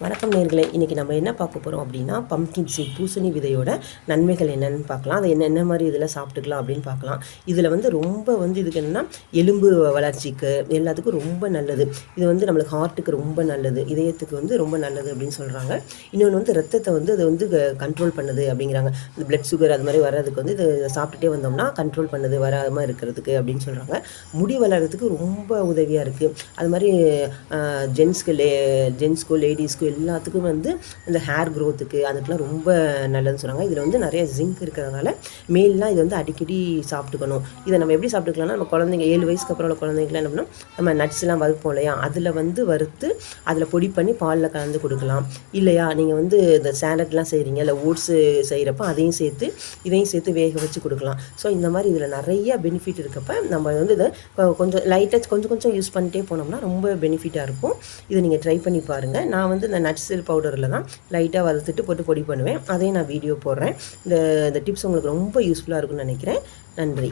வணக்கம் நேர்களே இன்றைக்கி நம்ம என்ன பார்க்க போகிறோம் அப்படின்னா பம்கின் சீட் பூசணி விதையோட நன்மைகள் என்னென்னு பார்க்கலாம். அதை என்ன என்ன மாதிரி இதில் சாப்பிட்டுக்கலாம் அப்படின்னு பார்க்கலாம். இதில் வந்து ரொம்ப வந்து இதுக்கு என்னென்னா எலும்பு வளர்ச்சிக்கு எல்லாத்துக்கும் ரொம்ப நல்லது. இது வந்து நம்மளுக்கு ஹார்ட்டுக்கு ரொம்ப நல்லது. இதயத்துக்கு வந்து ரொம்ப நல்லது அப்படின்னு சொல்கிறாங்க இன்னொன்று வந்து ரத்தத்தை வந்து அது வந்து கண்ட்ரோல் பண்ணுது அப்படிங்கிறாங்க. இந்த பிளட் சுகர் அது மாதிரி வர்றதுக்கு வந்து இது சாப்பிட்டுட்டே வந்தோம்னா கண்ட்ரோல் பண்ணுது வராமல் இருக்கிறதுக்கு அப்படின்னு சொல்கிறாங்க முடி வளர்கிறதுக்கு ரொம்ப உதவியாக இருக்குது அது மாதிரி ஜென்ஸ்க்கு லே ஜென்ஸ்க்கோ ஸோ எல்லாத்துக்கும் வந்து இந்த ஹேர் க்ரோத்துக்கு அதுக்கெலாம் ரொம்ப நல்லதுன்னு சொல்கிறாங்க இதில் வந்து நிறைய ஜிங்க் இருக்கிறதுனால மேலாம் இது வந்து அடிக்கடி சாப்பிட்டுக்கணும். இதை நம்ம எப்படி சாப்பிட்டுக்கலாம்னா நம்ம குழந்தைங்க ஏழு வயசுக்கு அப்புறம் உள்ள குழந்தைங்களாம் என்ன பண்ணணும் நம்ம நட்ஸ்லாம் வறுப்போம் இல்லையா? அதில் வந்து வறுத்து அதில் பொடி பண்ணி பாலில் கலந்து கொடுக்கலாம். இல்லையா? நீங்கள் வந்து இந்த சேலட்லாம் செய்கிறீங்க இல்லை ஓட்ஸு செய்கிறப்ப அதையும் சேர்த்து இதையும் சேர்த்து வேக வச்சு கொடுக்கலாம். ஸோ இந்த மாதிரி இதில் நிறைய பெனிஃபிட் இருக்கப்ப நம்ம வந்து இதை கொஞ்சம் லைட்டாக கொஞ்சம் கொஞ்சம் யூஸ் பண்ணிட்டே போனோம்னா ரொம்ப பெனிஃபிட்டாக இருக்கும். இதை நீங்கள் ட்ரை பண்ணி பாருங்கள் நான் வந்து இந்த நட்ஸ் பவுடரில் தான் லைட்டாக வறுத்துட்டு போட்டு பொடி பண்ணுவேன். அதையும் நான் வீடியோ போடுறேன். இந்த இந்த டிப்ஸ் உங்களுக்கு ரொம்ப யூஸ்ஃபுல்லாக இருக்கும்னு நினைக்கிறேன். நன்றி.